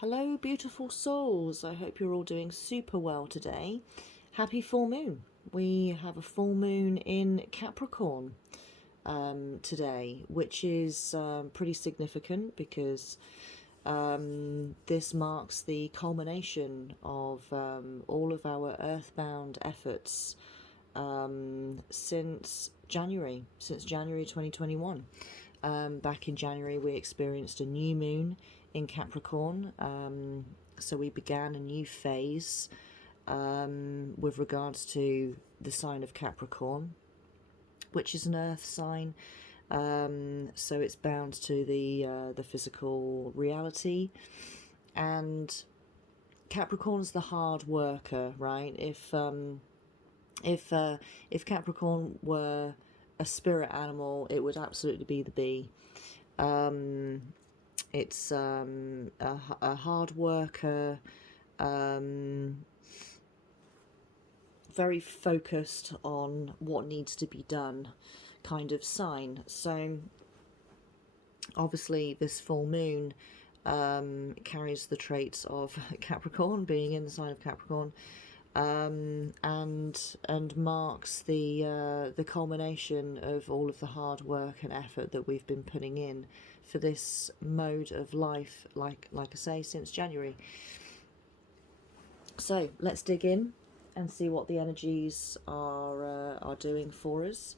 Hello, beautiful souls. I hope you're all doing super well today. Happy full moon. We have a full moon in Capricorn today, which is pretty significant because this marks the culmination of all of our earthbound efforts since January 2021. Back in January, we experienced a new moon in Capricorn, so we began a new phase with regards to the sign of Capricorn, which is an earth sign, so it's bound to the physical reality. And Capricorn's the hard worker, right? If Capricorn were a spirit animal, it would absolutely be the bee. It's a hard worker, very focused on what needs to be done kind of sign. So obviously this full moon carries the traits of Capricorn, being in the sign of Capricorn, and marks the culmination of all of the hard work and effort that we've been putting in for this mode of life, like I say, since January. So let's dig in and see what the energies are doing for us.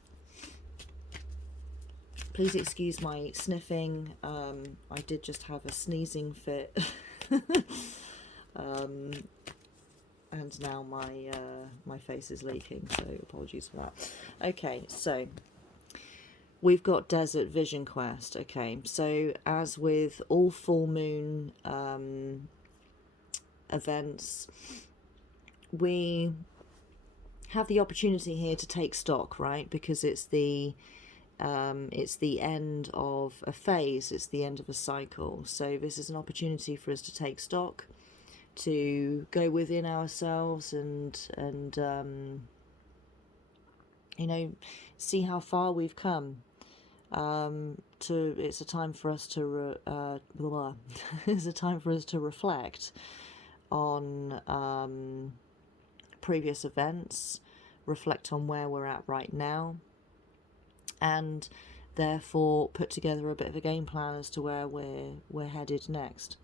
Please excuse my sniffing. I did just have a sneezing fit. And now my face is leaking, so apologies for that. Okay, so we've got Desert Vision Quest. Okay, so as with all full moon events, we have the opportunity here to take stock, right? Because it's the end of a phase, it's the end of a cycle. So this is an opportunity for us to take stock, to go within ourselves and see how far we've come. It's a time for us to it's a time for us to reflect on previous events, reflect on where we're at right now, and therefore put together a bit of a game plan as to where we're headed next.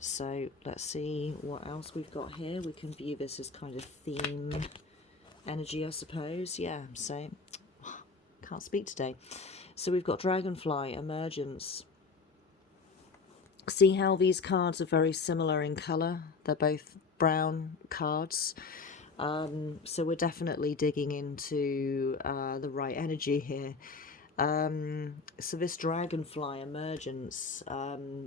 So let's see what else we've got here. We can view this as kind of theme energy, I suppose. Yeah, so can't speak today. So we've got Dragonfly, Emergence. See how these cards are very similar in colour? They're both brown cards. So we're definitely digging into the right energy here. So this Dragonfly Emergence,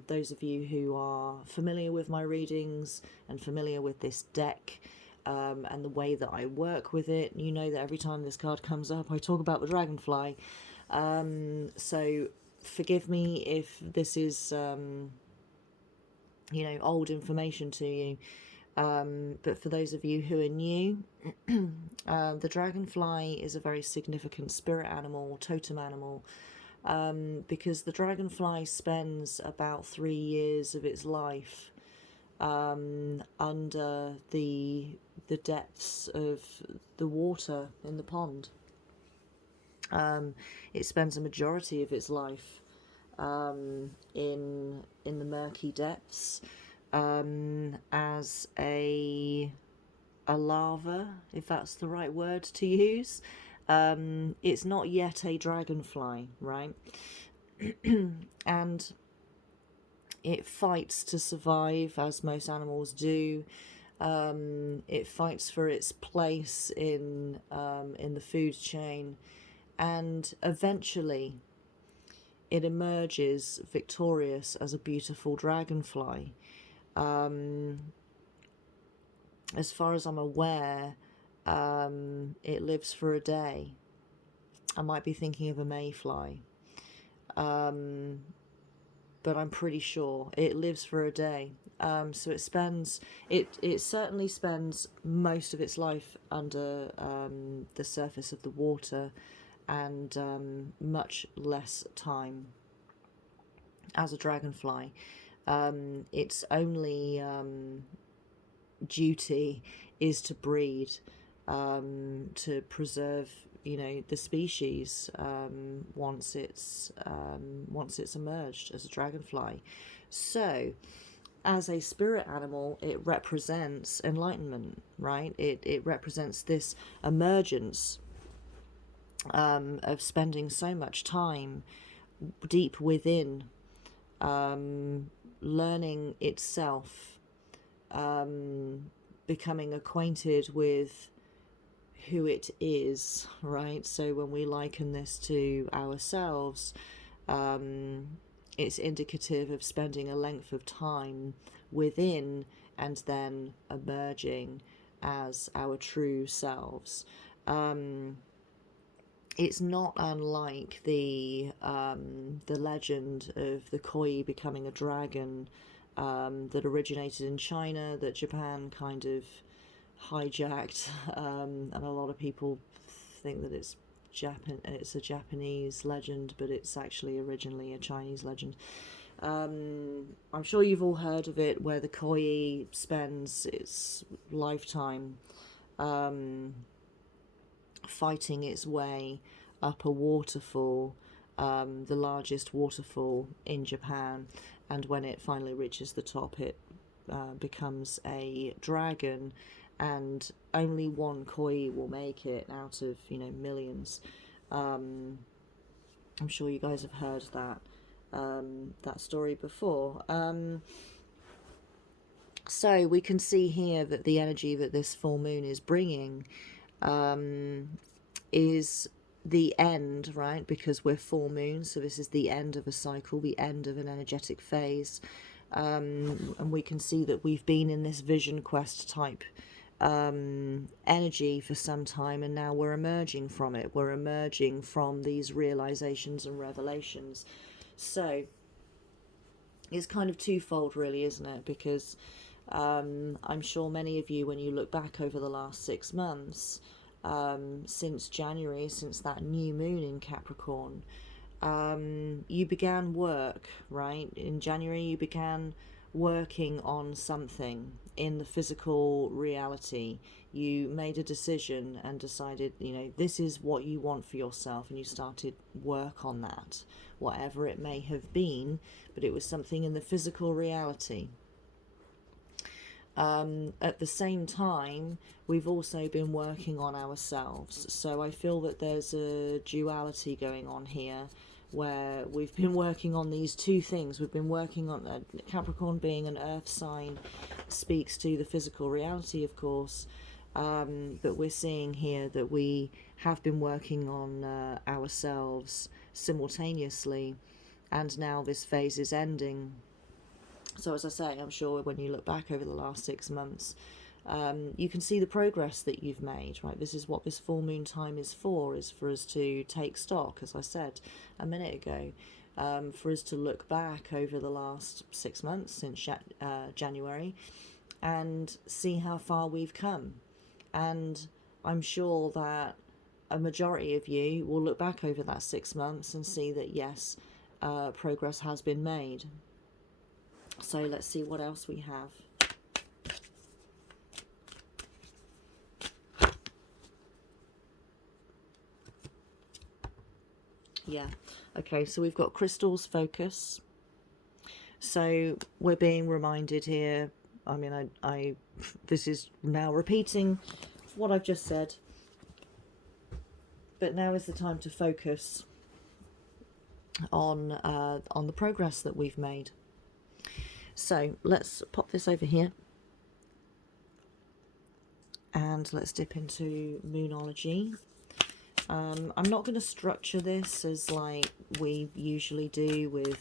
those of you who are familiar with my readings and familiar with this deck and the way that I work with it, you know that every time this card comes up I talk about the Dragonfly. So forgive me if this is old information to you, but for those of you who are new, the dragonfly is a very significant spirit animal, totem animal, because the dragonfly spends about 3 years of its life under the depths of the water in the pond. It spends a majority of its life in the murky depths, as a larva, if that's the right word to use. It's not yet a dragonfly, right? And it fights to survive, as most animals do. It fights for its place in the food chain, and eventually it emerges victorious as a beautiful dragonfly. As far as I'm aware, it lives for a day. I might be thinking of a mayfly, but I'm pretty sure it lives for a day. So it certainly spends most of its life under the surface of the water, and much less time as a dragonfly. its only duty is to breed, to preserve, you know, the species, once it's emerged as a dragonfly. So as a spirit animal, it represents enlightenment, right? It represents this emergence, of spending so much time deep within, learning itself, becoming acquainted with who it is, right? So when we liken this to ourselves, it's indicative of spending a length of time within and then emerging as our true selves. It's not unlike the legend of the koi becoming a dragon, that originated in China, that Japan kind of hijacked, and a lot of people think that it's a Japanese legend, but it's actually originally a Chinese legend. I'm sure you've all heard of it, where the koi spends its lifetime, fighting its way up a waterfall, the largest waterfall in Japan, and when it finally reaches the top, it becomes a dragon, and only one koi will make it out of, you know, millions. I'm sure you guys have heard that story before. So we can see here that the energy that this full moon is bringing, is the end, right? Because we're full moon, so this is the end of a cycle, the end of an energetic phase. And we can see that we've been in this vision quest type energy for some time, and now we're emerging from it. We're emerging from these realizations and revelations. So it's kind of twofold, really, isn't it? Because I'm sure many of you, when you look back over the last 6 months, since January, since that new moon in Capricorn, you began work, right? In January, you began working on something in the physical reality. You made a decision and decided, you know, this is what you want for yourself, and you started work on that, whatever it may have been, but it was something in the physical reality. At the same time, we've also been working on ourselves. So I feel that there's a duality going on here, where we've been working on these two things. We've been working on Capricorn, being an earth sign, speaks to the physical reality, of course, but we're seeing here that we have been working on ourselves simultaneously, and now this phase is ending. So as I say, I'm sure when you look back over the last 6 months, you can see the progress that you've made, right? This is what this full moon time is for us to take stock, as I said a minute ago, for us to look back over the last 6 months since January, and see how far we've come. And I'm sure that a majority of you will look back over that 6 months and see that, yes, progress has been made. So let's see what else we have. Yeah, okay, so we've got crystals focus. So we're being reminded here, I mean, I this is now repeating what I've just said, but now is the time to focus on the progress that we've made. So let's pop this over here, and let's dip into Moonology. I'm not going to structure this as like we usually do with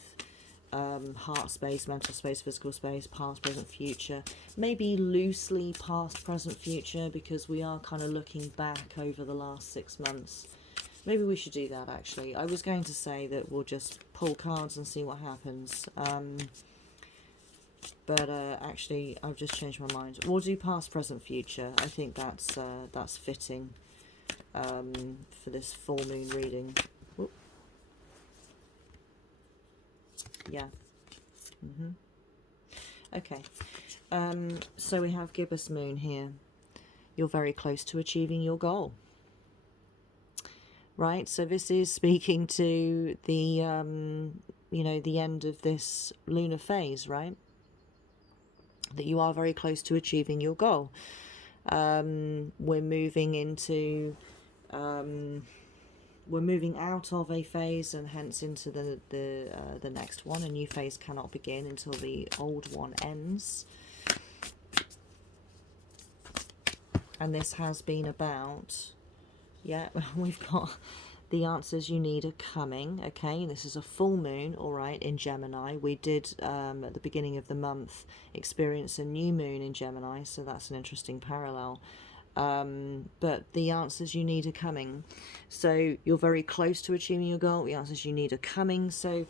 heart space, mental space, physical space, past, present, future. Maybe loosely past, present, future, because we are kind of looking back over the last 6 months. Maybe we should do that, actually. I was going to say that we'll just pull cards and see what happens. But actually, I've just changed my mind. We'll do past, present, future. I think that's fitting for this full moon reading. Whoop. Yeah. Okay. So we have gibbous moon here. You're very close to achieving your goal. Right, so this is speaking to the, you know, the end of this lunar phase, right? That you are very close to achieving your goal. We're moving into, we're moving out of a phase and hence into the next one. A new phase cannot begin until the old one ends. And this has been about, yeah, we've got the answers you need are coming. Okay, this is a full moon, all right, in Gemini. We did at the beginning of the month experience a new moon in Gemini, so that's an interesting parallel. But the answers you need are coming. So you're very close to achieving your goal. The answers you need are coming. So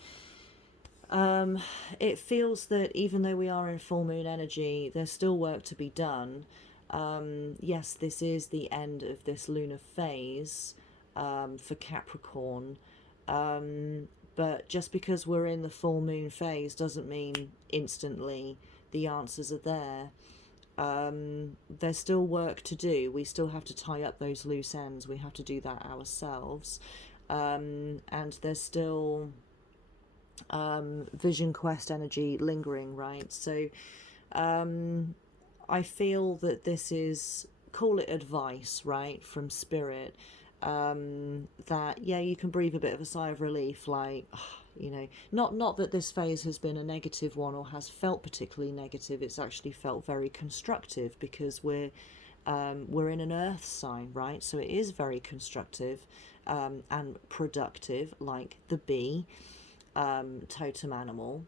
it feels that even though we are in full moon energy, there's still work to be done. Yes, this is the end of this lunar phase for Capricorn. But just because we're in the full moon phase doesn't mean instantly the answers are there. There's still work to do. We still have to tie up those loose ends. We have to do that ourselves. And there's still vision quest energy lingering, right? So I feel that this is, call it advice, right, from spirit, that, yeah, you can breathe a bit of a sigh of relief, like, you know, not that this phase has been a negative one or has felt particularly negative. It's actually felt very constructive because we're in an earth sign, right? So it is very constructive and productive, like the bee, totem animal.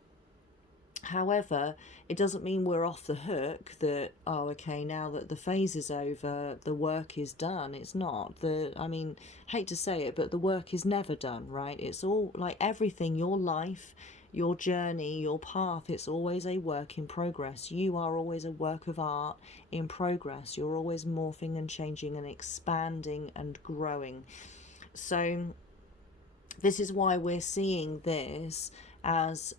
However, it doesn't mean we're off the hook that, oh, okay, now that the phase is over, the work is done. It's not. I mean, hate to say it, but the work is never done, right? It's all, like everything, your life, your journey, your path, it's always a work in progress. You are always a work of art in progress. You're always morphing and changing and expanding and growing. So this is why we're seeing this as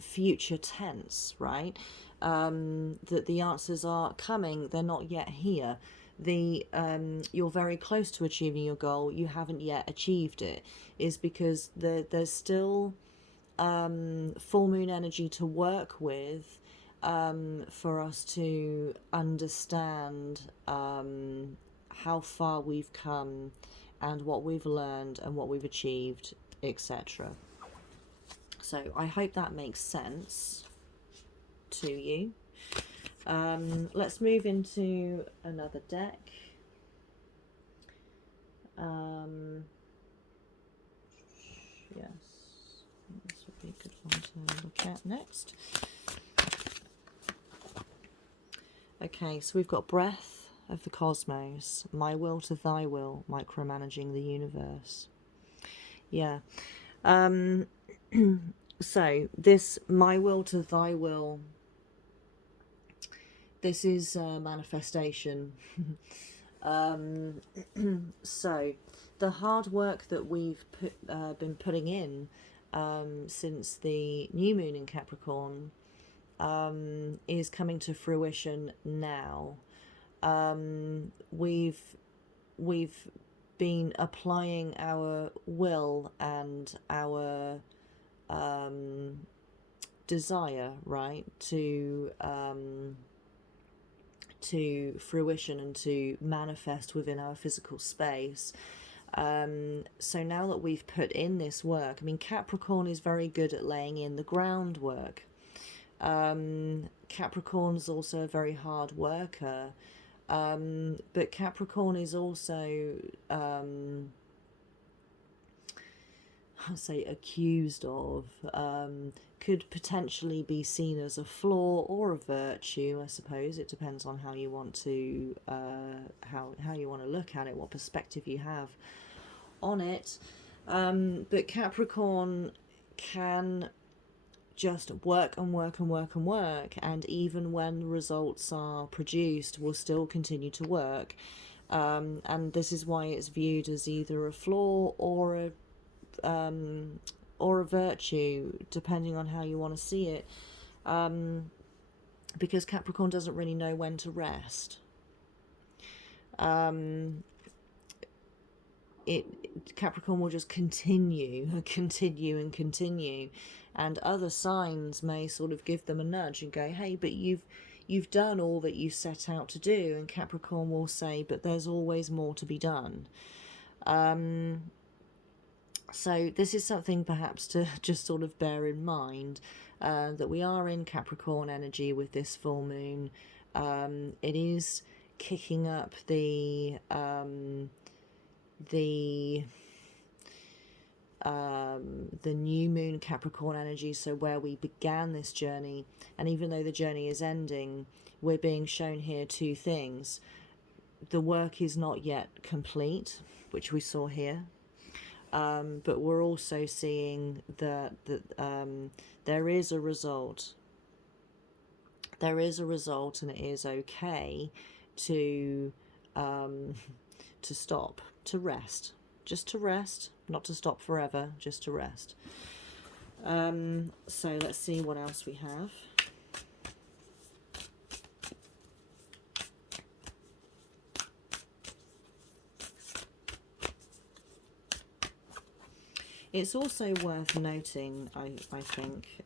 future tense, right? That the answers are coming, they're not yet here. You're very close to achieving your goal, you haven't yet achieved it, is because there's still full moon energy to work with, for us to understand how far we've come and what we've learned and what we've achieved, etc. So I hope that makes sense to you. Let's move into another deck. Yes, this would be a good one to look at next. Okay, so we've got Breath of the Cosmos, My Will to Thy Will, Micromanaging the Universe. Yeah. So this My Will to Thy Will, this is manifestation. So the hard work that we've been putting in since the new moon in Capricorn is coming to fruition now. We've been applying our will and our desire, right, to fruition and to manifest within our physical space. So now that we've put in this work, I mean, Capricorn is very good at laying in the groundwork. Capricorn's also a very hard worker, but Capricorn is also I'll say accused of, could potentially be seen as a flaw or a virtue. I suppose it depends on how you want to how you want to look at it, what perspective you have on it. But Capricorn can just work and work and work and work, and even when results are produced, will still continue to work. And this is why it's viewed as either a flaw or a virtue, depending on how you want to see it. because Capricorn doesn't really know when to rest. Capricorn will just continue and continue and continue, and other signs may sort of give them a nudge and go, hey, but you've done all that you set out to do, and Capricorn will say, but there's always more to be done. So this is something perhaps to just sort of bear in mind, that we are in Capricorn energy with this full moon. It is kicking up the new moon Capricorn energy, so where we began this journey, and even though the journey is ending, we're being shown here two things. The work is not yet complete, which we saw here, but we're also seeing that there is a result. There is a result, and it is okay to stop, to rest, just to rest, not to stop forever, just to rest. So let's see what else we have. It's also worth noting, I think,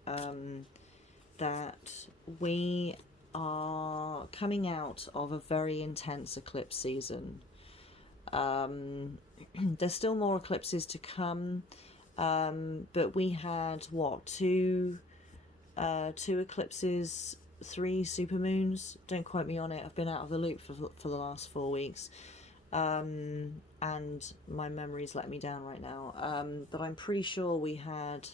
that we are coming out of a very intense eclipse season. There's still more eclipses to come, but we had two eclipses, 3 supermoons. Don't quote me on it. I've been out of the loop for the last 4 weeks, and my memory's let me down right now. But I'm pretty sure we had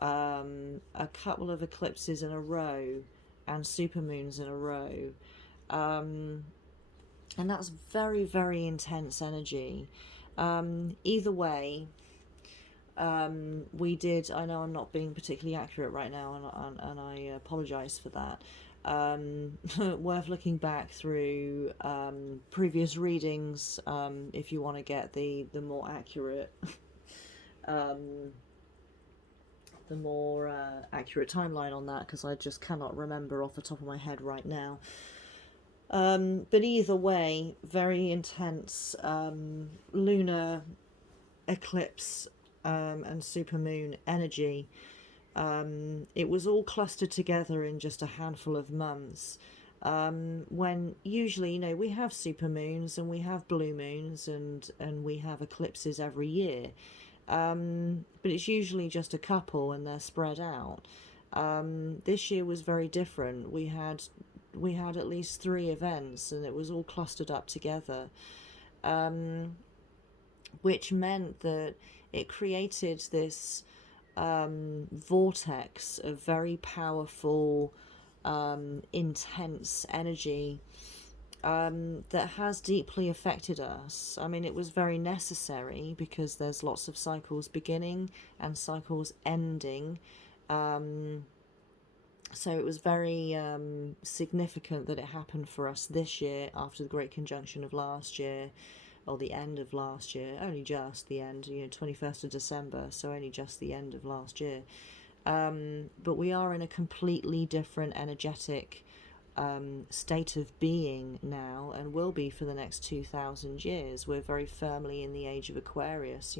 a couple of eclipses in a row and supermoons in a row. And that's very, very intense energy. Either way, we did, I know I'm not being particularly accurate right now, and I apologise for that. Worth looking back through previous readings if you want to get the more accurate timeline on that, because I just cannot remember off the top of my head right now. But either way, very intense lunar eclipse and supermoon energy. It was all clustered together in just a handful of months. When usually, we have supermoons and we have blue moons and we have eclipses every year. But it's usually just a couple and they're spread out. This year was very different. We had at least 3 events, and it was all clustered up together, which meant that it created this vortex of very powerful, intense energy that has deeply affected us. I mean, it was very necessary because there's lots of cycles beginning and cycles ending. So it was very significant that it happened for us this year after the Great Conjunction of last year, or the end of last year, only just the end, 21st of December, so only just the end of last year. But we are in a completely different energetic state of being now, and will be for the next 2,000 years. We're very firmly in the age of Aquarius,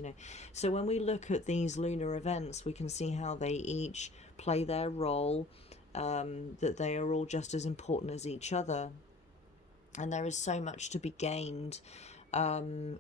So when we look at these lunar events, we can see how they each play their role, that they are all just as important as each other, and there is so much to be gained from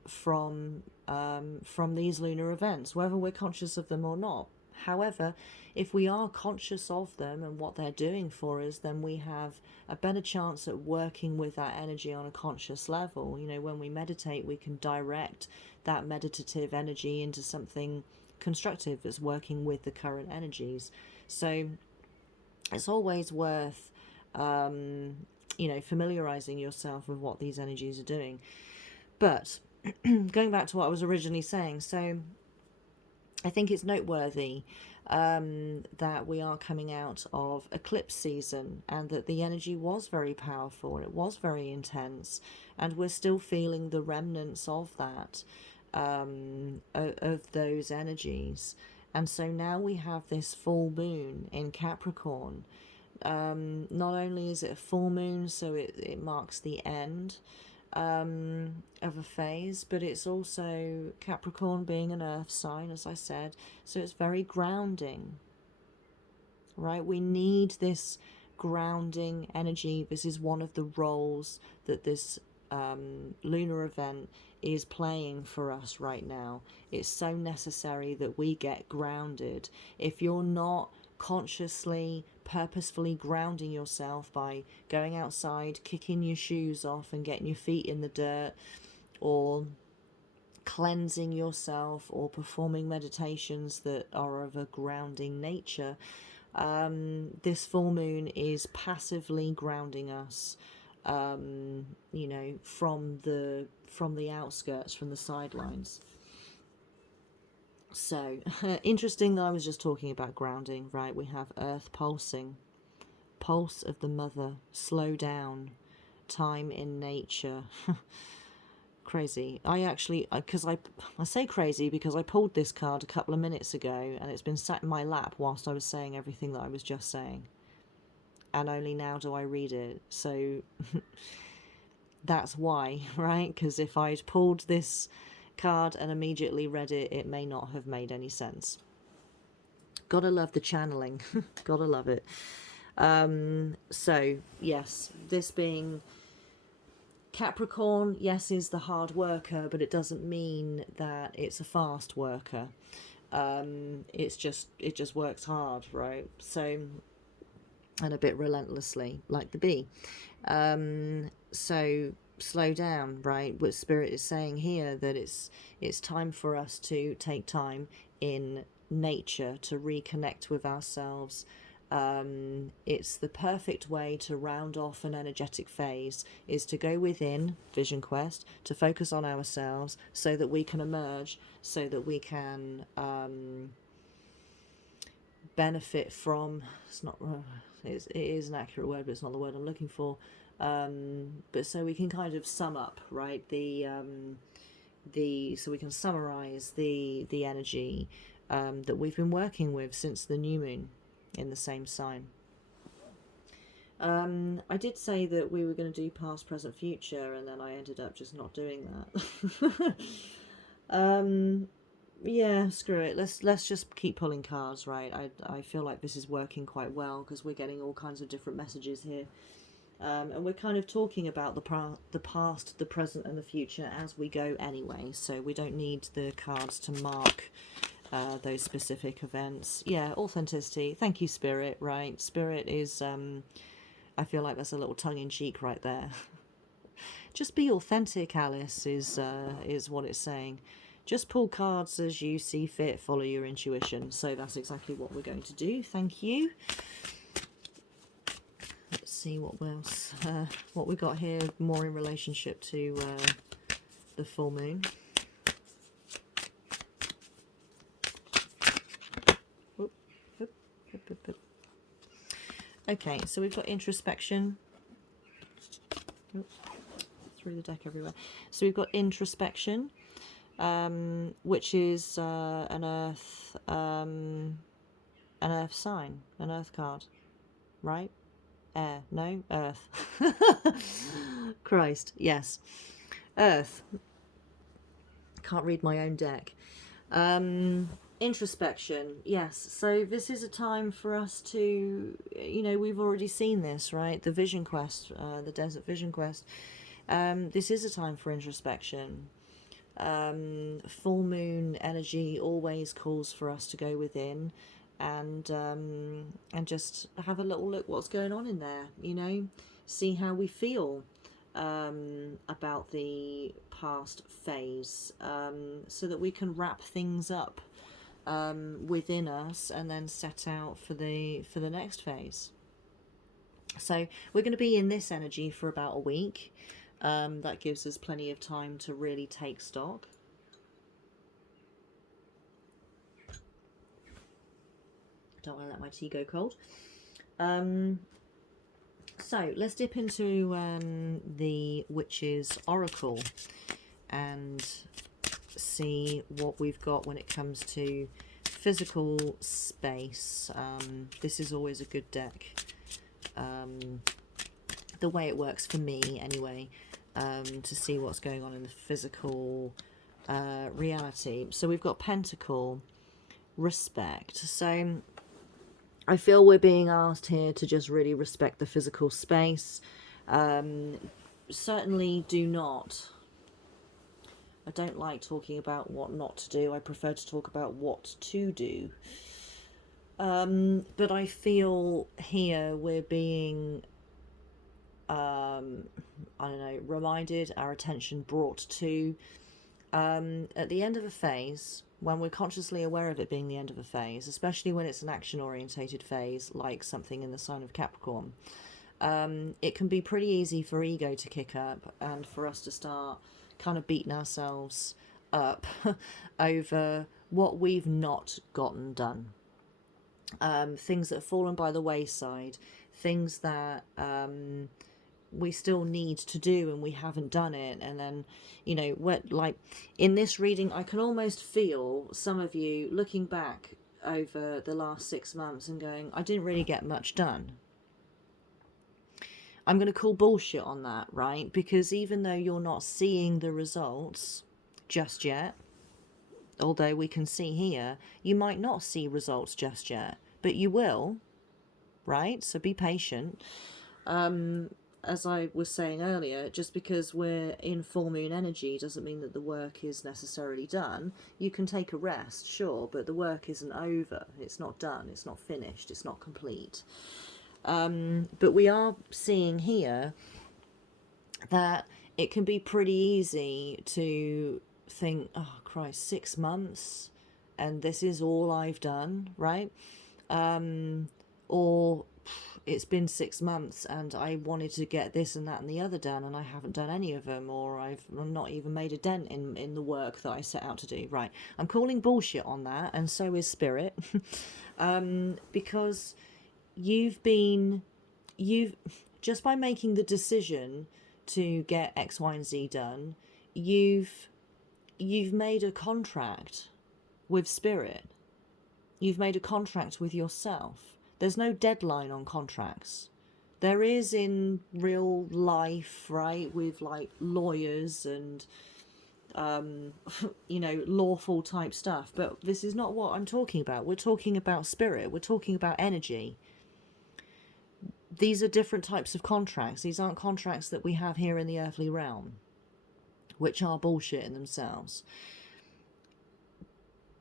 these lunar events, whether we're conscious of them or not. However, if we are conscious of them and what they're doing for us, then we have a better chance at working with that energy on a conscious level. When we meditate, we can direct that meditative energy into something constructive that's working with the current energies. So it's always worth familiarizing yourself with what these energies are doing. But going back to what I was originally saying, so I think it's noteworthy that we are coming out of eclipse season, and that the energy was very powerful and it was very intense, and we're still feeling the remnants of that, of those energies. And so now we have this full moon in Capricorn. Not only is it a full moon, so it marks the end of a phase, but it's also Capricorn being an earth sign, as I said, so it's very grounding, right? We need this grounding energy. This is one of the roles that this lunar event is playing for us right now. It's so necessary that we get grounded. If you're not consciously, purposefully grounding yourself by going outside, kicking your shoes off and getting your feet in the dirt, or cleansing yourself, or performing meditations that are of a grounding nature, this full moon is passively grounding us, you know, from the outskirts, from the sidelines. So interesting that I was just talking about grounding, right? We have earth pulsing, pulse of the mother, slow down, time in nature. Crazy. I actually, because I say crazy because I pulled this card a couple of minutes ago and it's been sat in my lap whilst I was saying everything that I was just saying, and only now do I read it. So that's why, right? Because if I'd pulled this card and immediately read it, it may not have made any sense. Gotta love the channeling. Gotta love it. So yes, this being Capricorn, yes, is the hard worker, but it doesn't mean that it's a fast worker. It just works hard, right? So, and a bit relentlessly, like the bee. So slow down, right? What Spirit is saying here, that it's time for us to take time in nature to reconnect with ourselves. It's the perfect way to round off an energetic phase, is to go within, Vision Quest, to focus on ourselves so that we can emerge, so that we can benefit from, it's not, it is an accurate word, but it's not the word I'm looking for, but so we can kind of sum up, right, so we can summarize the energy that we've been working with since the new moon in the same sign. I did say that we were going to do past, present, future, and then I ended up just not doing that. Yeah, screw it. Let's just keep pulling cards, right? I feel like this is working quite well because we're getting all kinds of different messages here, and we're kind of talking about the past, the present, and the future as we go anyway. So we don't need the cards to mark those specific events. Yeah, authenticity. Thank you, Spirit. Right, Spirit is. I feel like that's a little tongue-in-cheek right there. Just be authentic, Alice. Is what it's saying. Just pull cards as you see fit. Follow your intuition. So that's exactly what we're going to do. Thank you. Let's see what else. What we got here more in relationship to the full moon. Okay, so we've got introspection. Oops, threw the deck everywhere. So we've got introspection, which is an earth sign, an earth card, right? Air, no, earth. Christ, yes, earth. Can't read my own deck. Introspection, yes. So this is a time for us to, you know, we've already seen this, right? The Vision Quest, the Desert Vision Quest. This is a time for introspection. Full moon energy always calls for us to go within and just have a little look what's going on in there, you know, see how we feel about the past phase, so that we can wrap things up within us and then set out for the next phase. So we're going to be in this energy for about a week. That gives us plenty of time to really take stock. Don't want to let my tea go cold. So let's dip into the Witch's Oracle and see what we've got when it comes to physical space. This is always a good deck. The way it works for me, anyway, to see what's going on in the physical reality. So we've got Pentacle, respect. So I feel we're being asked here to just really respect the physical space. Certainly do not. I don't like talking about what not to do. I prefer to talk about what to do. But I feel here we're being, I don't know, reminded, our attention brought to, at the end of a phase, when we're consciously aware of it being the end of a phase, especially when it's an action-orientated phase, like something in the sign of Capricorn, it can be pretty easy for ego to kick up and for us to start kind of beating ourselves up over what we've not gotten done. Things that have fallen by the wayside, things that we still need to do and we haven't done it. And then, you know, like in this reading, I can almost feel some of you looking back over the last 6 months and going, I didn't really get much done. I'm going to call bullshit on that, right? Because even though you're not seeing the results just yet, although we can see here, you might not see results just yet, but you will, right? So be patient. As I was saying earlier, just because we're in full moon energy doesn't mean that the work is necessarily done. You can take a rest, sure, but the work isn't over. It's not done. It's not finished. It's not complete. But we are seeing here that it can be pretty easy to think, oh Christ, 6 months and this is all I've done, right? Or it's been 6 months and I wanted to get this and that and the other done and I haven't done any of them, or I've not even made a dent in the work that I set out to do. Right, I'm calling bullshit on that, and so is Spirit. Because you've just by making the decision to get X, Y, and Z done, you've made a contract with Spirit. You've made a contract with yourself. There's no deadline on contracts. There is in real life, right, with like lawyers and you know, lawful type stuff, but this is not what I'm talking about. We're talking about spirit. We're talking about energy. These are different types of contracts. These aren't contracts that we have here in the earthly realm, which are bullshit in themselves.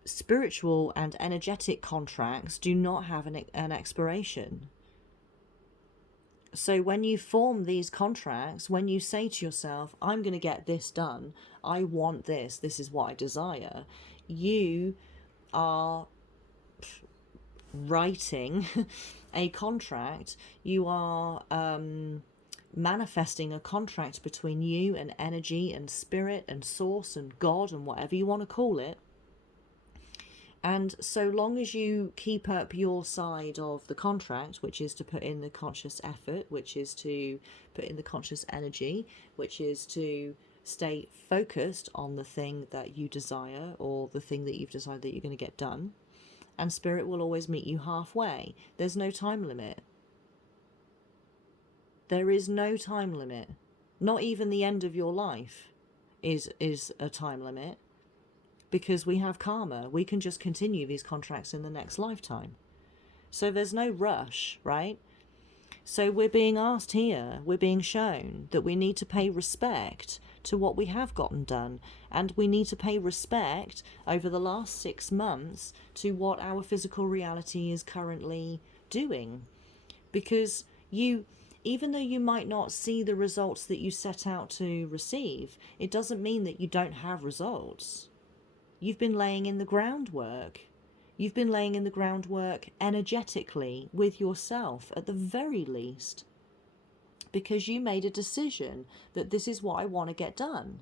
Spiritual and energetic contracts do not have an expiration. So when you form these contracts, when you say to yourself, I'm going to get this done, I want this, this is what I desire, you are writing a contract. You are manifesting a contract between you and energy and spirit and source and God and whatever you want to call it. And so long as you keep up your side of the contract, which is to put in the conscious effort, which is to put in the conscious energy, which is to stay focused on the thing that you desire or the thing that you've decided that you're going to get done, and Spirit will always meet you halfway. There's no time limit. There is no time limit. Not even the end of your life is a time limit. Because we have karma, we can just continue these contracts in the next lifetime. So there's no rush, right? So we're being asked here, we're being shown that we need to pay respect to what we have gotten done. And we need to pay respect over the last 6 months to what our physical reality is currently doing. Because even though you might not see the results that you set out to receive, it doesn't mean that you don't have results. You've been laying in the groundwork. You've been laying in the groundwork energetically with yourself at the very least. Because you made a decision that this is what I want to get done.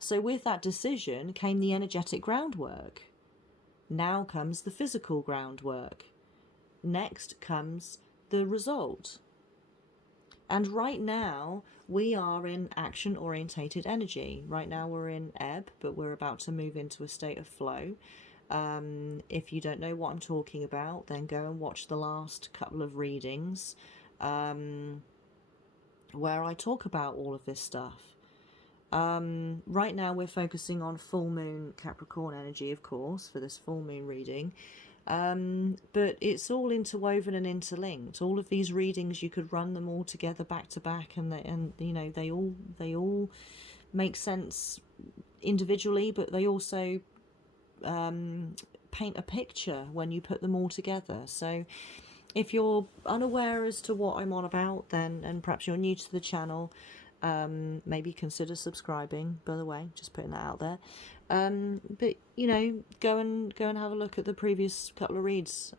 So with that decision came the energetic groundwork. Now comes the physical groundwork. Next comes the result. And right now, we are in action-orientated energy. Right now we're in ebb, but we're about to move into a state of flow. If you don't know what I'm talking about, then go and watch the last couple of readings where I talk about all of this stuff. Right now we're focusing on full moon Capricorn energy, of course, for this full moon reading. But it's all interwoven and interlinked. All of these readings, you could run them all together back to back, and you know, they all make sense individually, but they also paint a picture when you put them all together. So if you're unaware as to what I'm on about, then, and perhaps you're new to the channel, maybe consider subscribing, by the way, just putting that out there. But you know, go and have a look at the previous couple of reads.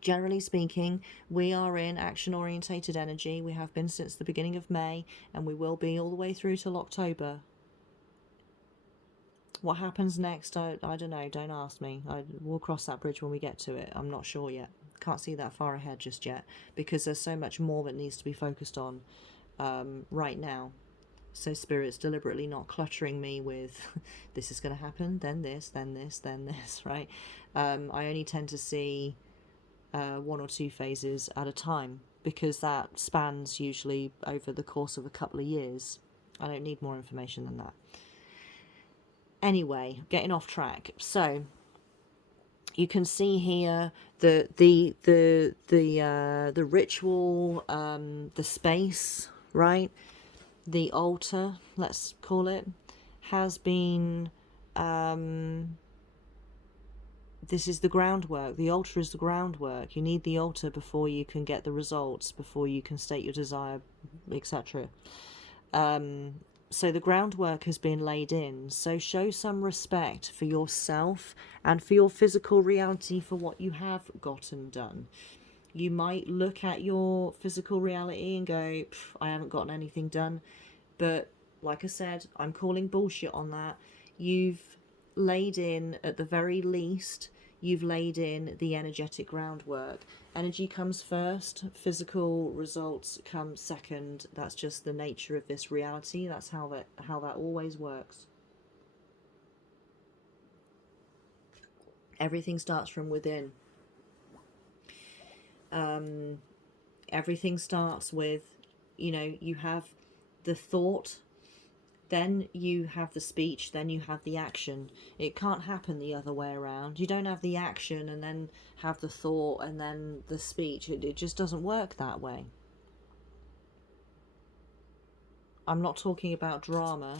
Generally speaking, we are in action orientated energy. We have been since the beginning of May, and we will be all the way through till October. What happens next, I don't know, don't ask me. We'll cross that bridge when we get to it. I'm not sure yet. Can't see that far ahead just yet, because there's so much more that needs to be focused on right now. So Spirit's deliberately not cluttering me with this is going to happen, then this, then this, then this, right? I only tend to see 1 or 2 phases at a time, because that spans usually over the course of a couple of years. I don't need more information than that. Anyway, getting off track. So you can see here the ritual, the space, right? The altar, let's call it, has been, this is the groundwork. The altar is the groundwork. You need the altar before you can get the results, before you can state your desire, etc. So the groundwork has been laid in. So show some respect for yourself and for your physical reality, for what you have gotten done. You might look at your physical reality and go, I haven't gotten anything done. But like I said, I'm calling bullshit on that. You've laid in, at the very least, you've laid in the energetic groundwork. Energy comes first, physical results come second. That's just the nature of this reality. That's how that always works. Everything starts from within. Everything starts with, you know, you have the thought, then you have the speech, then you have the action. It can't happen the other way around. You don't have the action and then have the thought and then the speech. It just doesn't work that way. I'm not talking about drama,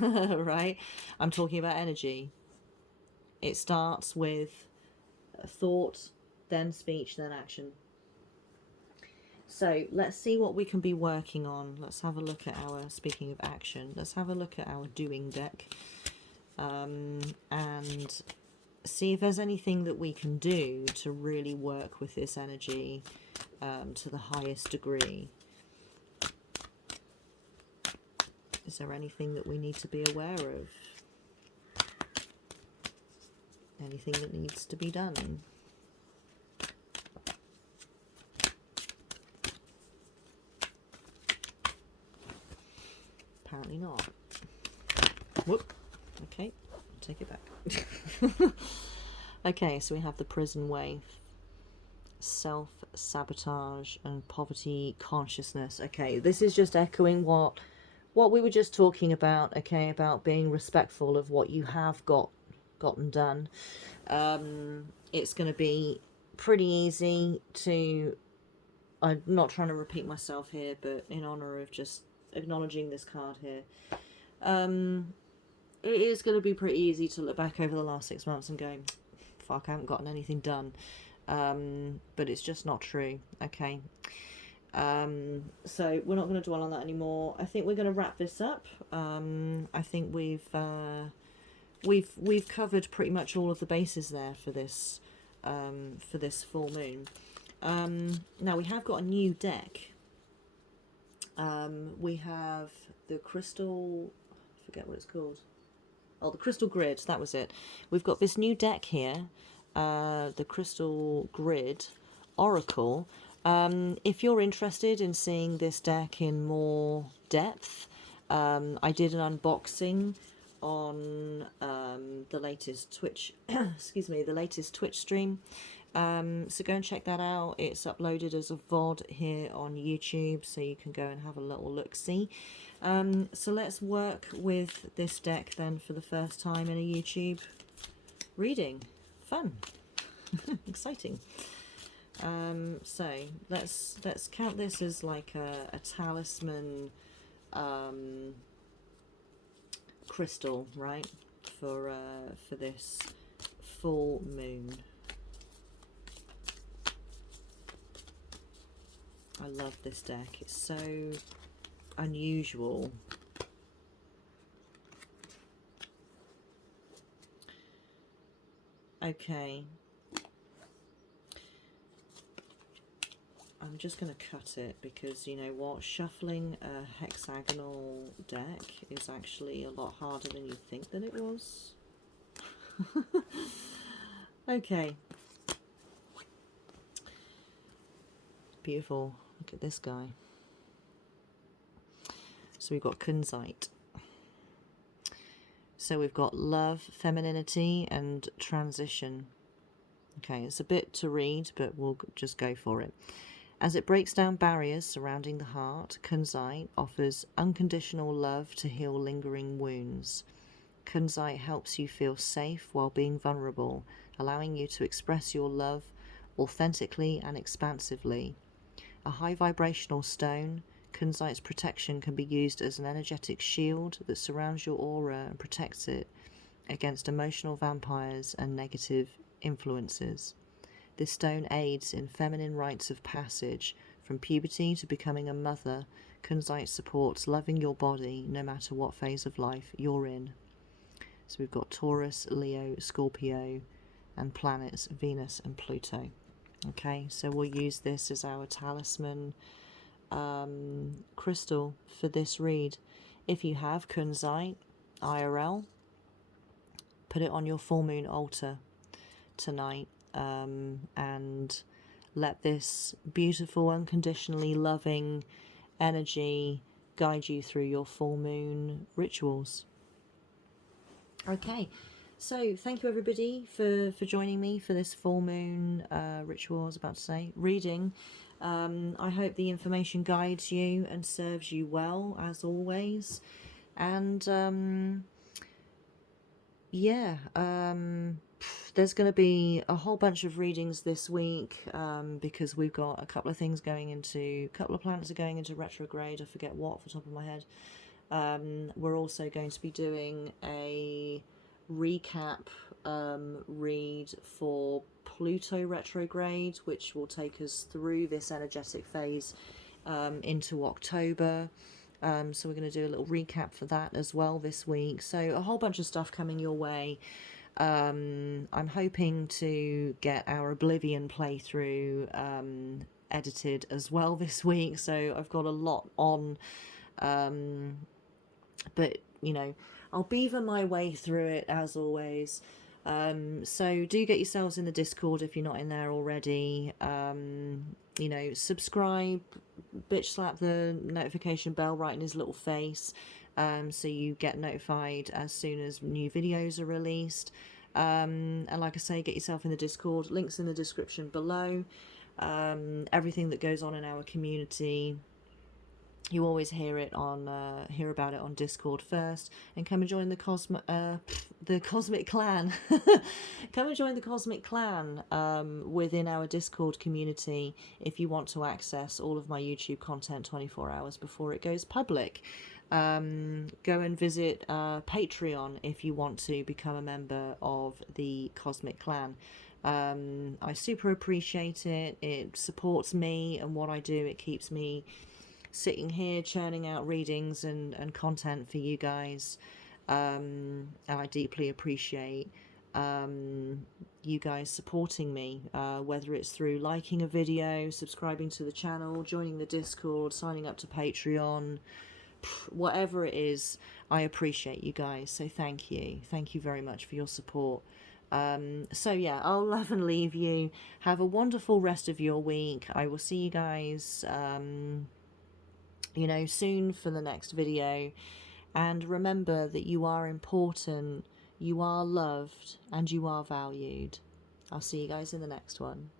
right? I'm talking about energy. It starts with thought, then speech, then action. So let's see what we can be working on. Let's have a look at our, speaking of action, let's have a look at our doing deck, and see if there's anything that we can do to really work with this energy to the highest degree. Is there anything that we need to be aware of? Anything that needs to be done? Apparently not. Whoop. Okay, I'll take it back. Okay, so we have the prison wave, self-sabotage and poverty consciousness. Okay, this is just echoing what we were just talking about, okay, about being respectful of what you have gotten done. It's going to be pretty easy to, I'm not trying to repeat myself here, but in honor of just acknowledging this card here, it is going to be pretty easy to look back over the last 6 months and go, fuck, I haven't gotten anything done. But it's just not true, okay? So we're not going to dwell on that anymore. I think we're going to wrap this up. I think we've covered pretty much all of the bases there for this full moon. Now we have got a new deck. We have the crystal, I forget what it's called. Oh, the crystal grid, that was it. We've got this new deck here, the crystal grid oracle. If you're interested in seeing this deck in more depth, I did an unboxing on the latest Twitch, excuse me, the latest Twitch stream. So go and check that out. It's uploaded as a VOD here on YouTube, so you can go and have a little look-see. So let's work with this deck then for the first time in a YouTube reading. Fun. Exciting. So let's count this as like a talisman crystal, right? For this full moon. I love this deck. It's so unusual. Okay. I'm just going to cut it because, you know what, shuffling a hexagonal deck is actually a lot harder than you think that it was. Okay. Beautiful. Look at this guy. So we've got kunzite. So we've got love, femininity, and transition. Okay, it's a bit to read, but we'll just go for it. As it breaks down barriers surrounding the heart, kunzite offers unconditional love to heal lingering wounds. Kunzite helps you feel safe while being vulnerable, allowing you to express your love authentically and expansively. A high vibrational stone, kunzite's protection can be used as an energetic shield that surrounds your aura and protects it against emotional vampires and negative influences. This stone aids in feminine rites of passage. From puberty to becoming a mother, kunzite supports loving your body no matter what phase of life you're in. So we've got Taurus, Leo, Scorpio, and planets Venus and Pluto. Okay, so we'll use this as our talisman crystal for this read. If you have kunzite IRL, put it on your full moon altar tonight, and let this beautiful, unconditionally loving energy guide you through your full moon rituals. Okay, so thank you everybody for joining me for this full moon ritual, I was about to say, reading. I hope the information guides you and serves you well, as always. And yeah, there's going to be a whole bunch of readings this week, because we've got a couple of things going into, a couple of planets are going into retrograde. I forget what off the top of my head. We're also going to be doing a recap read for Pluto retrograde, which will take us through this energetic phase into October. So we're going to do a little recap for that as well this week. So a whole bunch of stuff coming your way. I'm hoping to get our Oblivion playthrough edited as well this week. So I've got a lot on. But, you know, I'll beaver my way through it as always. So do get yourselves in the Discord if you're not in there already. You know, subscribe, bitch slap the notification bell right in his little face, so you get notified as soon as new videos are released. And like I say, get yourself in the Discord. Links in the description below. Everything that goes on in our community, you always hear about it on Discord first, and come and join the Cosmic Clan. Come and join the Cosmic Clan within our Discord community if you want to access all of my YouTube content 24 hours before it goes public. Go and visit Patreon if you want to become a member of the Cosmic Clan. I super appreciate it. It supports me and what I do. It keeps me sitting here churning out readings and content for you guys, and I deeply appreciate you guys supporting me, whether it's through liking a video, subscribing to the channel, joining the Discord, signing up to Patreon, whatever it is. I appreciate you guys, so thank you very much for your support. So yeah, I'll love and leave you. Have a wonderful rest of your week. I will see you guys you know, soon for the next video, And remember that you are important, you are loved, and you are valued. I'll see you guys in the next one.